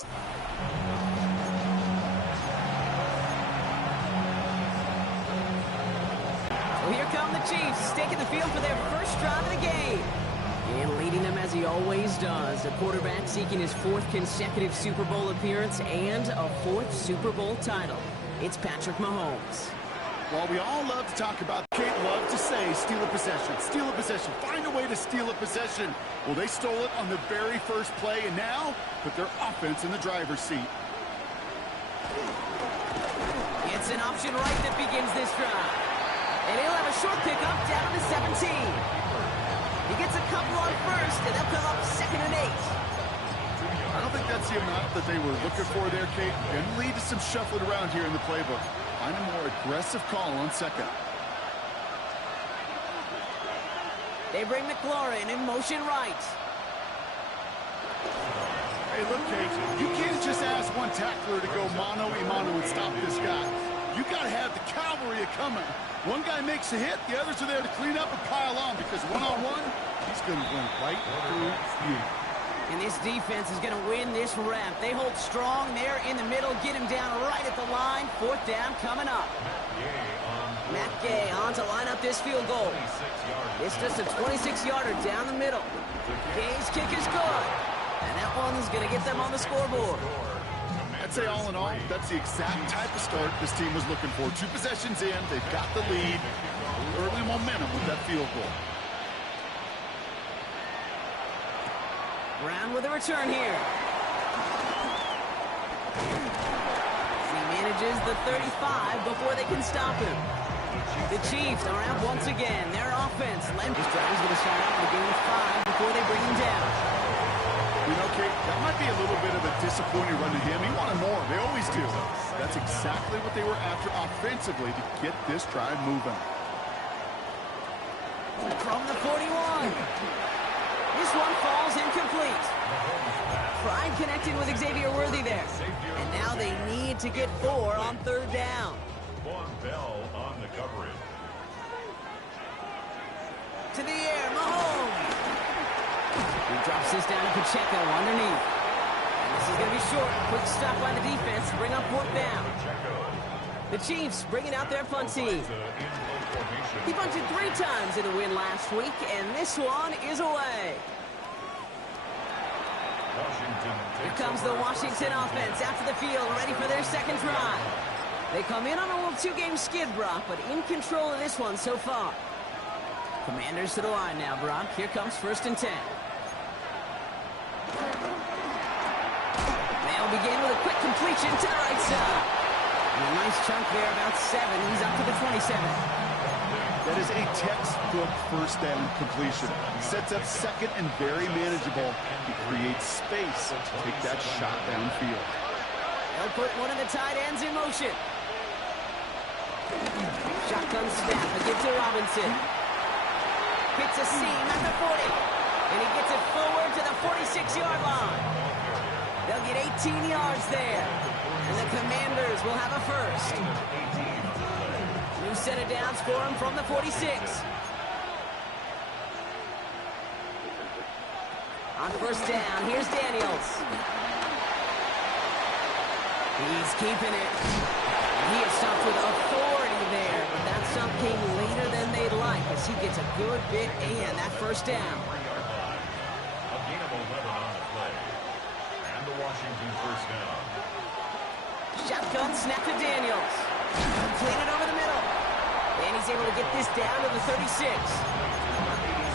So here come the Chiefs, taking the field for their first drive of the game. And leading them as he always does, a quarterback seeking his 4th consecutive Super Bowl appearance and a 4th Super Bowl title. It's Patrick Mahomes. While we all love to talk about, Kate loves to say, steal a possession, find a way to steal a possession. Well, they stole it on the very first play, and now put their offense in the driver's seat. It's an option right that begins this drive. And he'll have a short pickup down to the 17. He gets a couple on first, and they'll come up 2nd and 8. I don't think that's the amount that they were looking for there, Kate. Going to lead to some shuffling around here in the playbook. Find a more aggressive call on 2nd. They bring McLaurin in motion right. Hey, look, Kate, you can't just ask one tackler to go mano-a-mano and stop this guy. You got to have the cavalry coming. One guy makes a hit, the others are there to clean up and pile on, because one-on-one, he's going to run right through you. And this defense is going to win this rep. They hold strong there in the middle, get him down right at the line. 4th down coming up. Matt Gay on to line up this field goal. It's just a 26-yarder down the middle. Gay's kick is good. And that one is going to get them on the scoreboard. I'd say all in all, that's the exact type of start this team was looking for. 2 possessions in, they've got the lead. Early momentum with that field goal. Brown with a return here. And he manages the 35 before they can stop him. The Chiefs are out once again. Their offense. This drive is going to start out with a gain of 5 before they bring him down. You know, Kate, that might be a little bit of a disappointing run to him. He wanted more. They always do. That's exactly what they were after offensively to get this drive moving. From the 41. This one falls incomplete. Pride connected with Xavier Worthy there. And now they need to get 4 on 3rd down. Von Bell on the coverage. To the air, Mahomes. He drops this down to Pacheco underneath. And this is going to be short. Quick stop by the defense to bring up 4th down. The Chiefs bringing out their punt team. He punted 3 times in the win last week, and this one is away. Here comes the Washington offense after the field, ready for their 2nd drive. They come in on a little 2-game skid, Brock, but in control of this one so far. Commanders to the line now, Brock. Here comes 1st and 10. They'll begin with a quick completion to the right side. And a nice chunk there, about 7. He's up to the 27. That is a textbook 1st down completion. Sets up 2nd and very manageable. He creates space to take that shot downfield. They'll put one of the tight ends in motion. Shotgun snap, a give to Robinson. Hits a seam at the 40. And he gets it forward to the 46-yard line. They'll get 18 yards there. And the Commanders will have a 1st. New set of downs for him from the 46. On 1st down, here's Daniels. He's keeping it. He is stopped with authority there, but that stop came later than they'd like as he gets a good bit and that 1st down. A gain of 11 on the play. And the Washington 1st down. Shotgun snap to Daniels. Completed over the middle. And he's able to get this down to the 36.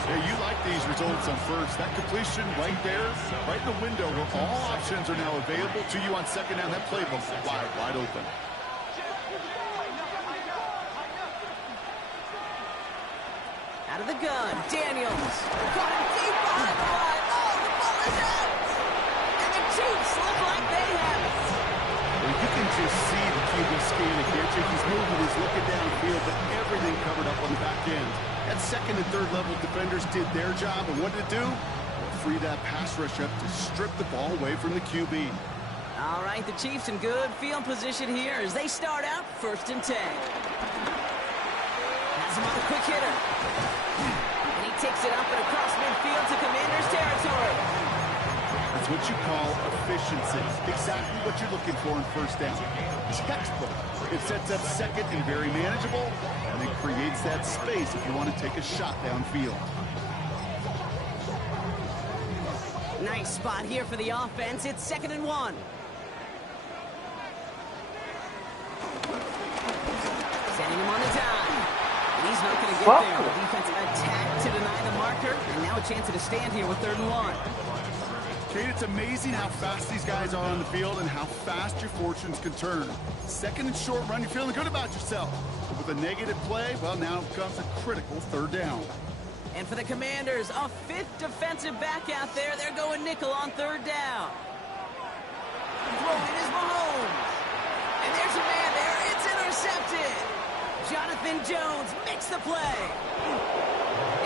Yeah, you like these results on 1st. That completion right there, right in the window where all options are now available to you on 2nd down. That playbook wide open. Out of the gun, Daniels. Caught him deep behind the line. Oh, the ball is out. And the Chiefs look like they have it. Well, you can just see the QB scanning, can't you? He's moving, he's looking downfield, but everything covered up on the back end. That 2nd and 3rd level defenders did their job, and what did it do? Free that pass rush up to strip the ball away from the QB. All right, the Chiefs in good field position here as they start out 1st and 10. Has him on a quick hitter. And he takes it up and across midfield to Commanders territory. That's what you call efficiency. Exactly what you're looking for in first down. Textbook. It sets up second and very manageable, and it creates that space if you want to take a shot downfield. Nice spot here for the offense. It's 2nd and 1. Sending him on the dime. He's not going to get there. The defense attacked to deny the marker, and now a chance to stand here with 3rd and 1. Kate, it's amazing how fast these guys are on the field and how fast your fortunes can turn. 2nd and short run, you're feeling good about yourself. But with a negative play, well, now comes a critical 3rd down. And for the Commanders, a 5th defensive back out there. They're going nickel on 3rd down. Throwing is Mahomes. And there's a man there. It's intercepted. Jonathan Jones makes the play.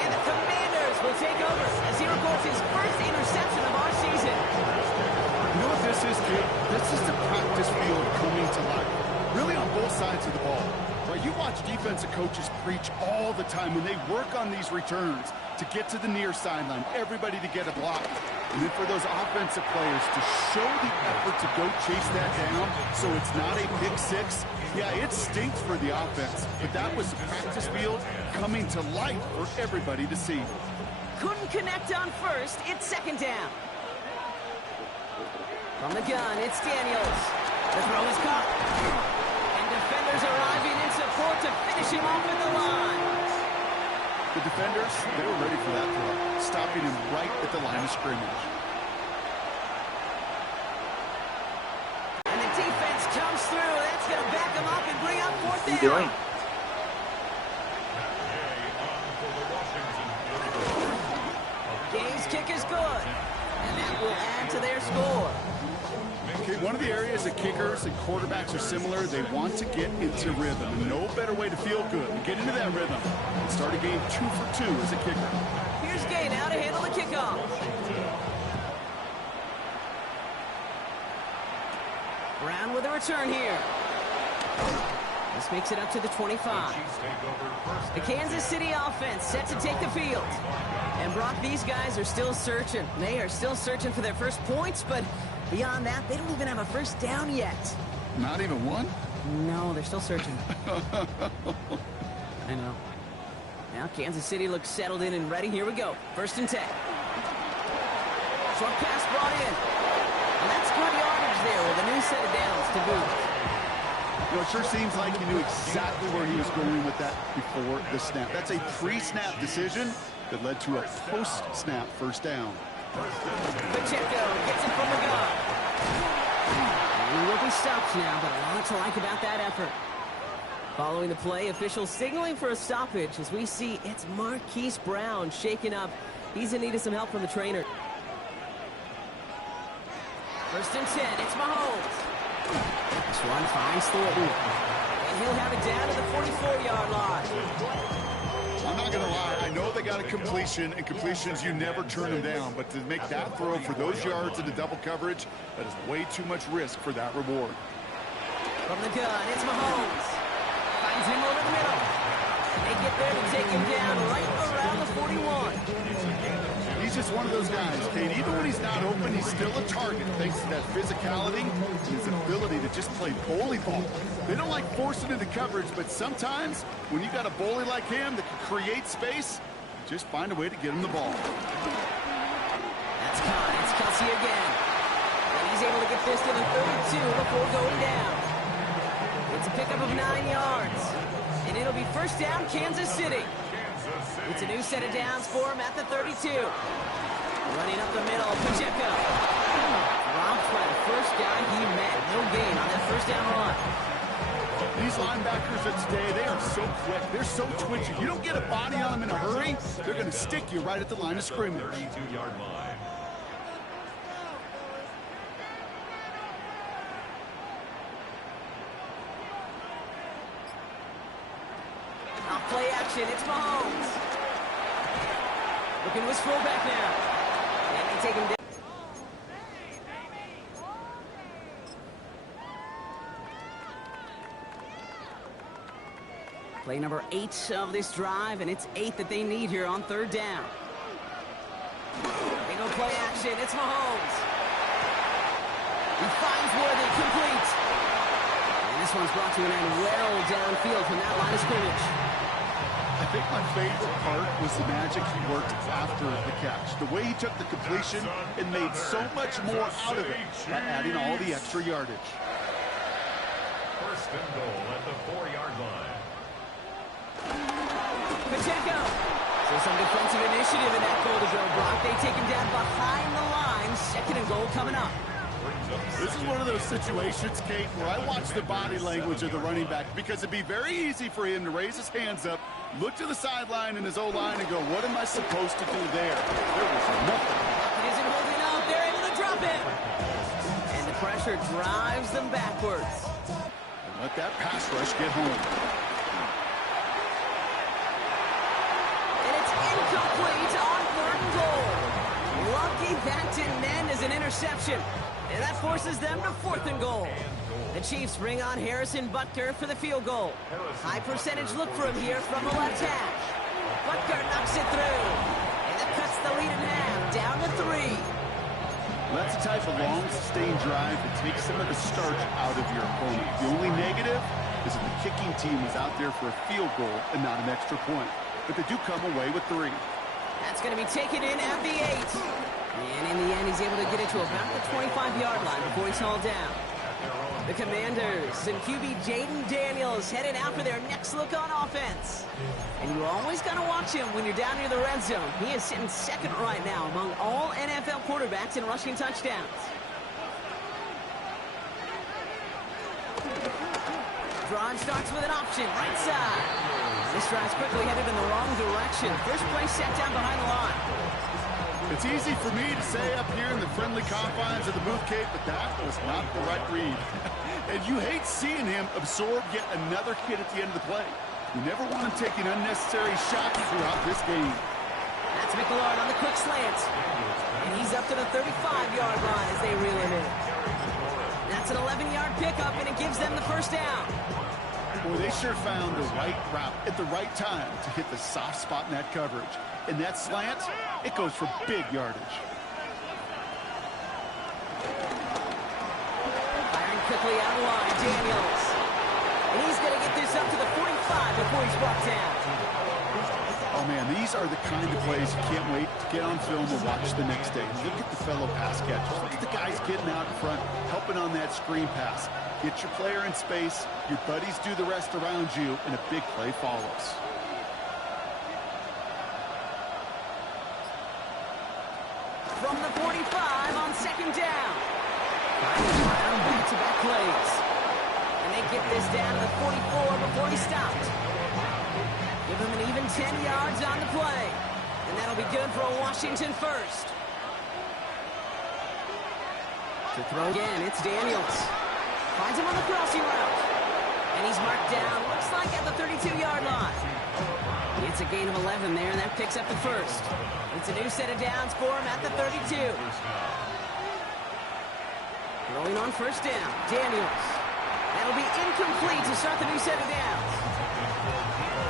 And the Commanders will take over as he records his first interception of our season. You know what this is, kid? This is the practice field coming to life. Really on both sides of the ball. Right? You watch defensive coaches preach all the time when they work on these returns to get to the near sideline, everybody to get a block. And then for those offensive players to show the effort to go chase that down so it's not a pick six. Yeah, it stinks for the offense, but that was the practice field coming to life for everybody to see. Couldn't connect on first. It's 2nd down. From the gun, it's Daniels. The throw is caught. And defenders arriving in support to finish him off at the line. The defenders, they were ready for that throw, stopping him right at the line of scrimmage. And the defense comes through. That's going to back him up and bring up 4th down. What are you doing? Game's kick is good. And that will add to their score. Okay, one of the areas that kickers and quarterbacks are similar, they want to get into rhythm. And no better way to feel good and get into that rhythm and start a game 2 for 2 as a kicker. Here's Gay now to handle the kickoff. Brown with a return here. This makes it up to the 25. The Kansas City offense set to take the field. And Brock, these guys are still searching. They are still searching for their first points, but beyond that, they don't even have a first down yet. Not even one? No, they're still searching. I know. Now Kansas City looks settled in and ready. Here we go. 1st and 10. Short pass brought in. And that's good yardage there with a new set of downs to boot. You know, it sure seems like he knew exactly where he was going with that before the snap. That's a pre-snap decision that led to a post-snap first down. Pacheco gets it from the gun. He will be stopped now, but a lot to like about that effort. Following the play, officials signaling for a stoppage as we see it's Marquise Brown shaken up. He's in need of some help from the trainer. 1st and 10, it's Mahomes. This one finds Thornton. And he'll have it down to the 44-yard line. I'm not going to lie. I know they got a completion, and completions, you never turn them down. But to make that throw for those yards into double coverage, that is way too much risk for that reward. From the gun, it's Mahomes. Finds him over the middle. They get there to take him down right around the 41. He's just one of those guys, Kate. Even when he's not open, he's still a target thanks to that physicality and his ability to just play bully ball. They don't like forcing into coverage, but sometimes when you got a bully like him that can create space, just find a way to get him the ball. That's caught. It's Kelsey again. And he's able to get this to the 32 before going down. It's a pickup of 9 yards. And it'll be 1st down, Kansas City. It's a new set of downs for him at the 32. Running up the middle, Pacheco. Robbed by the first guy he met. No gain on that 1st down run. These linebackers of today, they are so quick. They're so twitchy. You don't get a body on them in a hurry, they're going to stick you right at the line of scrimmage. 32-yard line. Off play action, it's Mahomes. Looking to his fullback now. And they take him down. Play number 8 of this drive, and it's 8 that they need here on 3rd down. They go play action, it's Mahomes. He finds Worthy, complete. And this one's brought to an end well downfield from that line of scrimmage. I think my favorite part was the magic he worked after the catch. The way he took the completion and made so much more out of it by adding all the extra yardage. First and goal at the 4-yard line. Pacheco. So some defensive initiative in that goal to go, Brock. They take him down behind the line. Second and goal coming up. This is one of those situations, Kate, where I watch the body language of the running back because it'd be very easy for him to raise his hands up, look to the sideline in his O-line and go, what am I supposed to do there? There was nothing. It isn't holding up. They're able to drop it. And the pressure drives them backwards. And let that pass rush get home. And it's incomplete on third and goal. Lucky that didn't end as an interception. And that forces them to fourth and goal. The Chiefs bring on Harrison Butker for the field goal. High percentage look for him here from the left hash. Butker knocks it through. And that cuts the lead in half, down to 3. That's the type of long, sustained drive that takes some of the starch out of your opponent. The only negative is that the kicking team was out there for a field goal and not an extra point. But they do come away with 3. That's going to be taken in at the 8. And in the end, he's able to get it to about the 25-yard line before he's hauled down. The Commanders and QB Jaden Daniels headed out for their next look on offense. And you always got to watch him when you're down near the red zone. He is sitting second right now among all NFL quarterbacks in rushing touchdowns. Drive starts with an option, right side. This drive's quickly headed in the wrong direction. First play set down behind the line. It's easy for me to say up here in the friendly confines of the booth, Kate, but that was not the right read. And you hate seeing him absorb yet another hit at the end of the play. You never want him taking unnecessary shots throughout this game. That's McLaurin on the quick slant. And he's up to the 35-yard line as they reel him in. That's an 11-yard pickup, and it gives them the first down. Boy, they sure found the right route at the right time to hit the soft spot in that coverage. And that slant, it goes for big yardage. Firing quickly out of line, Daniels. And he's going to get this up to the 45 before he's brought down. Oh, man, these are the kind of plays you can't wait to get on film and watch the next day. Look at the fellow pass catchers. Look at the guys getting out in front, helping on that screen pass. Get your player in space, your buddies do the rest around you, and a big play follows. From the 45 on second down. Brown back-to-back plays. And they get this down to the 44 before he stopped. Give him an even 10 yards on the play. And that'll be good for a Washington first. To throw again, it's Daniels. Finds him on the crossing route. And he's marked down, looks like at the 32-yard line. It's a gain of 11 there, and that picks up the first. It's a new set of downs for him at the 32. Throwing on first down, Daniels. That'll be incomplete to start the new set of downs.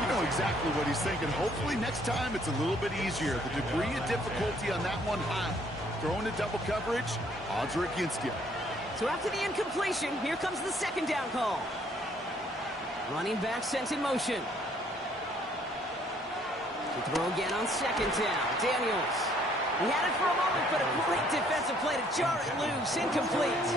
You know exactly what he's thinking. Hopefully next time it's a little bit easier. The degree of difficulty on that one high. Throwing to double coverage, odds are against you. So after the incompletion, here comes the second down call. Running back sent in motion. To throw again on second down, Daniels. He had it for a moment, but a great defensive play to jar it loose, incomplete.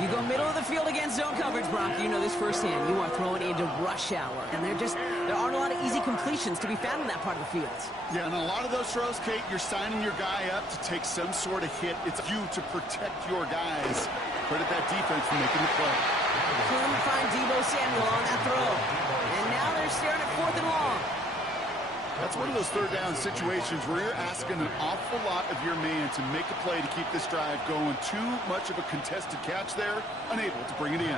You go middle of the field against zone coverage, Brock. You know this firsthand. You are throwing into rush hour, and there aren't a lot of easy completions to be found in that part of the field. Yeah, and a lot of those throws, Kate, you're signing your guy up to take some sort of hit. It's you to protect your guys. Credit that defense for making the play. Couldn't find Deebo Samuel on that throw. And now they're staring at fourth and long. That's one of those third down situations where you're asking an awful lot of your man to make a play to keep this drive going. Too much of a contested catch there, unable to bring it in.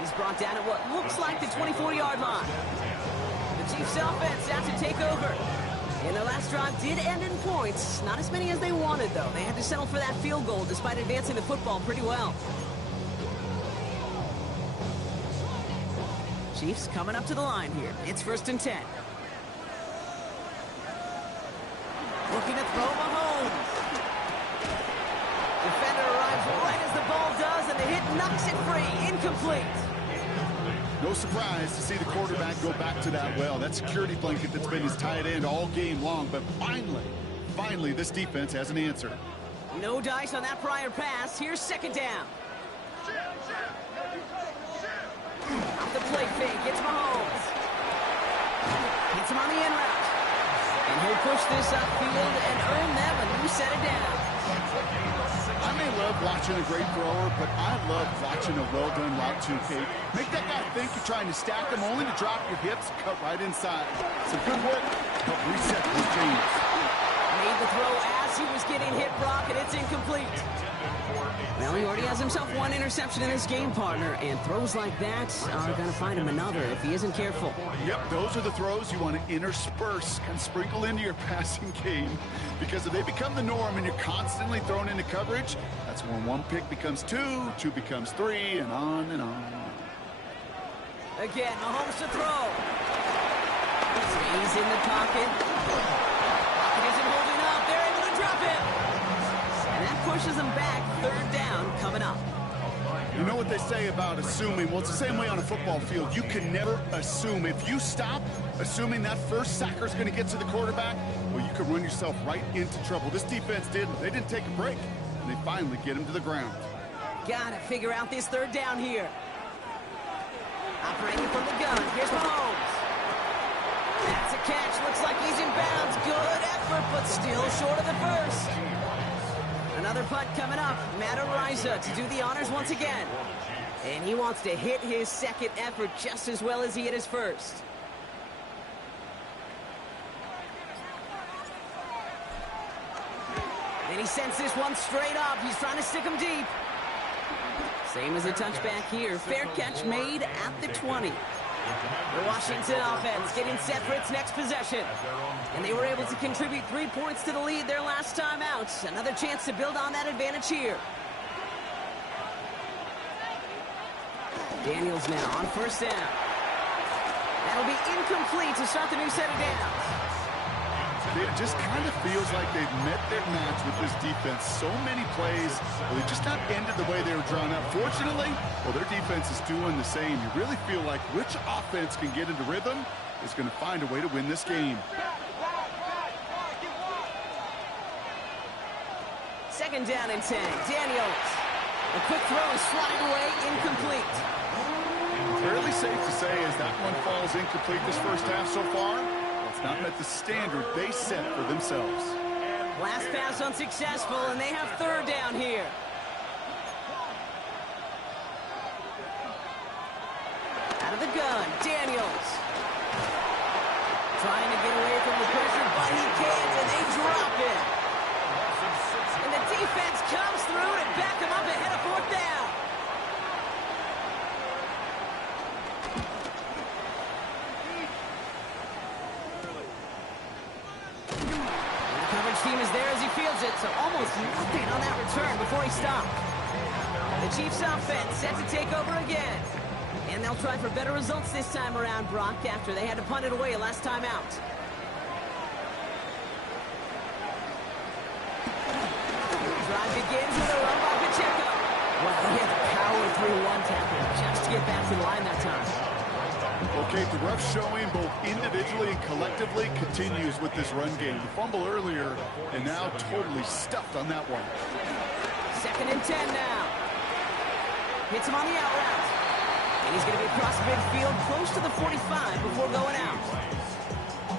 He's brought down at what looks like the 24-yard line. The Chiefs offense out to take over. And their last drive did end in points. Not as many as they wanted, though. They had to settle for that field goal despite advancing the football pretty well. Chiefs coming up to the line here. It's 1st and 10. Looking to throw Mahomes. right as the ball does, and the hit knocks it free. Incomplete. No surprise to see the quarterback go back to that well. That security blanket that's been his tight end all game long. But finally, this defense has an answer. No dice on that prior pass. Here's second down. Off the play fake. It's Mahomes. Hits him on the in route. And he'll push this upfield and earn them a new set of downs. I may love watching a great thrower, but I love watching a well-done route too, Kate. Make that guy think you're trying to stack him only to drop your hips, cut right inside. Some good work. Help reset those chains. Made the throw as he was getting hit, Brock, and it's incomplete. Well, he already has himself one interception in this game, partner, and throws like that are going to find him another if he isn't careful. Yep, those are the throws you want to intersperse and sprinkle into your passing game, because if they become the norm and you're constantly thrown into coverage, that's when one pick becomes two becomes three, and on and on. Again, Mahomes to throw. Stays in the pocket. Pocket isn't holding up. They're able to drop it. And that pushes them back. Third down coming up. You know what they say about assuming? Well, it's the same way on a football field. You can never assume. If you stop assuming that first sacker's going to get to the quarterback, well, you could run yourself right into trouble. This defense didn't. They didn't take a break, and they finally get him to the ground. Gotta figure out this third down here. Operating from the gun. Here's Mahomes. That's a catch. Looks like he's in bounds. Good effort, but still short of the first. Another punt coming up. Matt Araiza to do the honors once again. And he wants to hit his second effort just as well as he hit his first. And he sends this one straight up. He's trying to stick him deep. Same as a touchback here. Fair catch made at the 20. The Washington offense getting set for its next possession. And they were able to contribute 3 points to the lead their last time out. Another chance to build on that advantage here. Daniels now on first down. That'll be incomplete to start the new set of downs. It just kind of feels like they've met their match with this defense. So many plays, well, they just not ended the way they were drawn up. Fortunately, well, their defense is doing the same. You really feel like which offense can get into rhythm is going to find a way to win this game. Second down and 10. Daniels. A quick throw is swatted away, incomplete. Fairly safe to say as that one falls incomplete this first half so far. It's not met the standard they set for themselves. Last pass unsuccessful, and they have third down here. Out of the gun, Daniels. Trying to get away from the pressure, but he can't, and they drop it. And the defense comes through and back him up ahead of fourth down. Team is there as he fields it, so almost nothing on that return before he stopped. The Chiefs offense set to take over again. And they'll try for better results this time around, Brock, after they had to punt it away last time out. Drive begins with a run by Pacheco. Well, he had to power through one tackle just to get back to the line that time. Okay, the rough showing both individually and collectively continues with this run game. The fumble earlier, and now totally stuffed on that one. Second and 10 now. Hits him on the out route. And he's going to be across midfield close to the 45 before going out.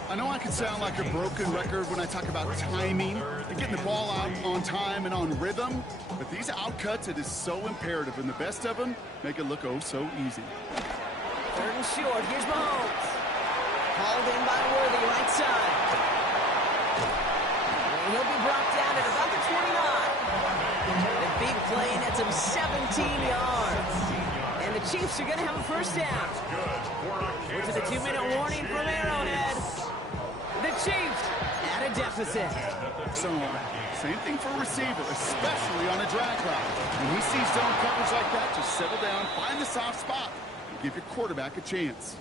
I know I can sound like a broken record when I talk about timing and getting the ball out on time and on rhythm, but these outcuts, it is so imperative, and the best of them make it look oh so easy. Third and short. Here's Mahomes. Hauled in by Worthy, right side. And he'll be brought down at about the 29. The big play nets him 17 yards. And the Chiefs are going to have a first down. We're to the 2-minute warning from Arrowhead. The Chiefs at a deficit. So, same thing for a receiver, especially on a drag route. When he sees zone coverage like that, just settle down, find the soft spot. Give your quarterback a chance.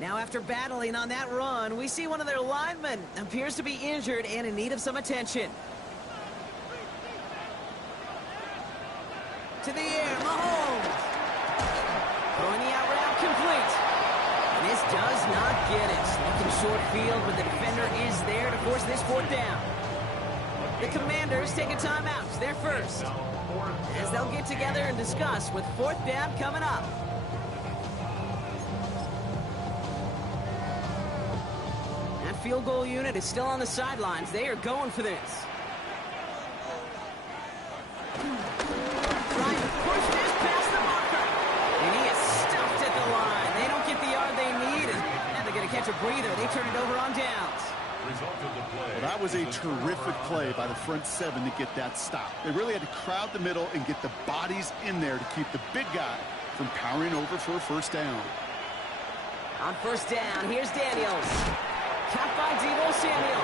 Now, after battling on that run, we see one of their linemen appears to be injured and in need of some attention. To the air, Mahomes. Throwing the out route complete. And this does not get it. Looking short field, but the defender is there to force this fourth down. The Commanders take a timeout. They're first. As they'll get together and discuss with fourth down coming up. That field goal unit is still on the sidelines. They are going for this. Trying to push this past the marker. And he is stuffed at the line. They don't get the yard they need, and now they're going to catch a breather. They turn it over on downs. Well, that was a terrific play by the front seven to get that stop. They really had to crowd the middle and get the bodies in there to keep the big guy from powering over for a first down. On first down, here's Daniels. Caught by Deebo Samuel.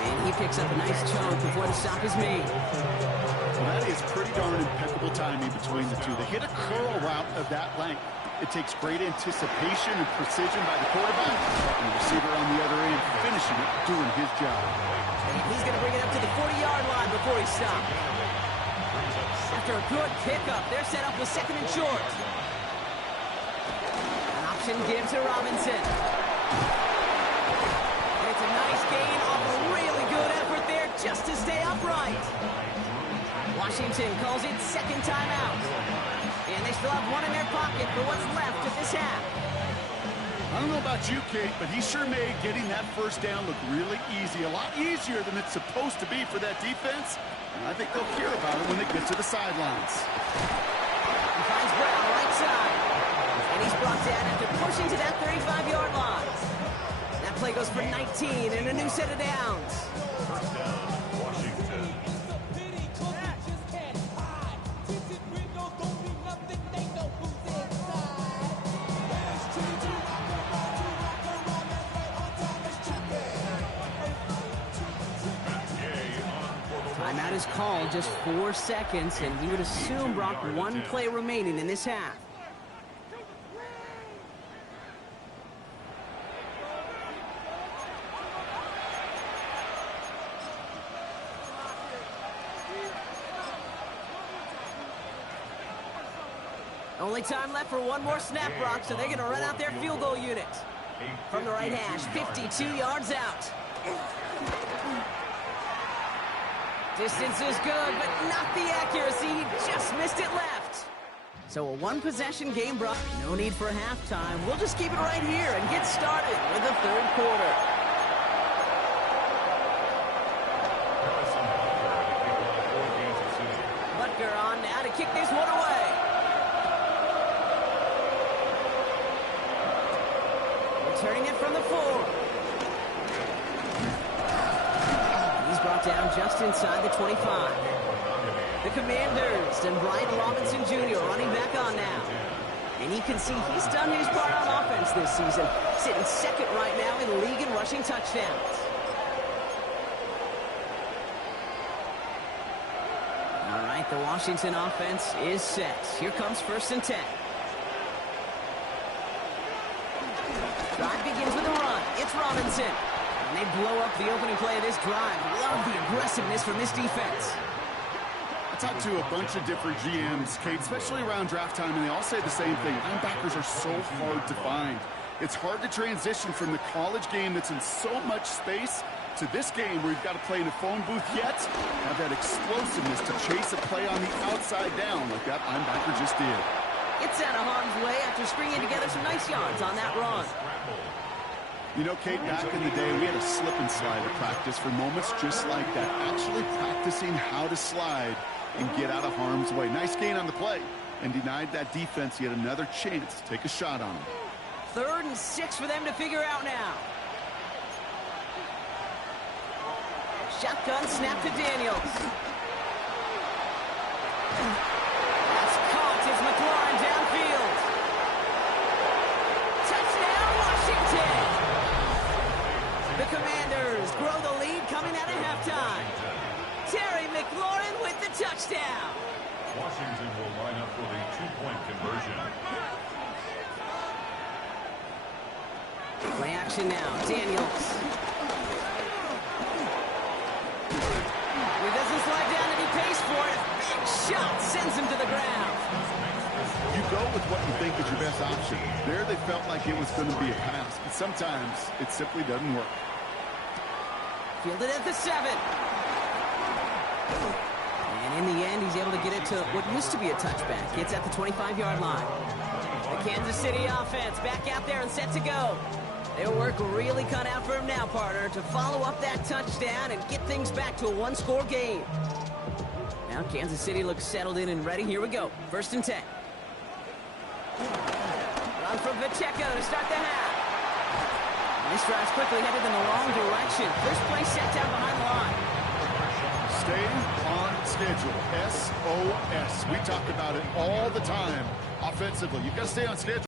And he picks up a nice chunk before the stop is made. Well, that is pretty darn impeccable timing between the two. They hit a curl route of that length. It takes great anticipation and precision by the quarterback, and the receiver on the other end finishing it, doing his job. And he's going to bring it up to the 40-yard line before he stops. After a good pickup, they're set up with second and short. An option give to Robinson. And it's a nice gain off a really good effort there just to stay upright. Washington calls it second timeout. And they still have one in their pocket for what's left of this half. I don't know about you, Kate, but he sure made getting that first down look really easy. A lot easier than it's supposed to be for that defense. And I think they'll hear about it when they get to the sidelines. He finds Brown right side. And he's brought down after pushing to that 35-yard line. That play goes for 19 and a new set of downs. First down, Washington. Timeout is called, just 4 seconds, and we would assume, Brock, one play remaining in this half. Only time left for one more snap, Brock, so they're going to run out their field goal unit. From the right hash, 52 yards out. Distance is good, but not the accuracy. He just missed it left. So a one-possession game, Brock. No need for halftime. We'll just keep it right here and get started with the third quarter. Butker on now to kick this one away. Returning it from the 4. Brought down just inside the 25. The Commanders and Brian Robinson Jr. running back on now. And you can see he's done his part on offense this season, sitting second right now in the league in rushing touchdowns. All right, the Washington offense is set. Here comes first and 10. Drive begins with a run. It's Robinson. And they blow up the opening play of this drive. Love the aggressiveness from this defense. I talked to a bunch of different GMs, Kate, especially around draft time, and they all say the same thing. Linebackers are so hard to find. It's hard to transition from the college game that's in so much space to this game where you've got to play in a phone booth, yet have that explosiveness to chase a play on the outside down like that linebacker just did. It's out of harm's way after stringing together some nice yards on that run. You know, Kate, back in the day, we had a slip and slide at practice for moments just like that. Actually practicing how to slide and get out of harm's way. Nice gain on the play and denied that defense yet another chance to take a shot on him. 3rd and 6 for them to figure out now. Shotgun snap to Daniels. That's caught as McLaurin downfield. Touchdown, Washington! The Commanders grow the lead coming out of halftime. Terry McLaurin with the touchdown. Washington will line up for the 2-point conversion. Play action now. Daniels. He doesn't slide down any pace for it. Big shots sends him to the ground. You go with what you think is your best option. There they felt like it was going to be a pass, but sometimes it simply doesn't work. Fielded at the 7. And in the end, he's able to get it to what used to be a touchback. It's at the 25-yard line. The Kansas City offense back out there and set to go. Their work really cut out for him now, partner, to follow up that touchdown and get things back to a one-score game. Now Kansas City looks settled in and ready. Here we go. 1st and 10. Run from Pacheco to start the half. And this drive's quickly headed in the wrong direction. First play set down behind the line. Stay on schedule. SOS. We talk about it all the time offensively. You've got to stay on schedule.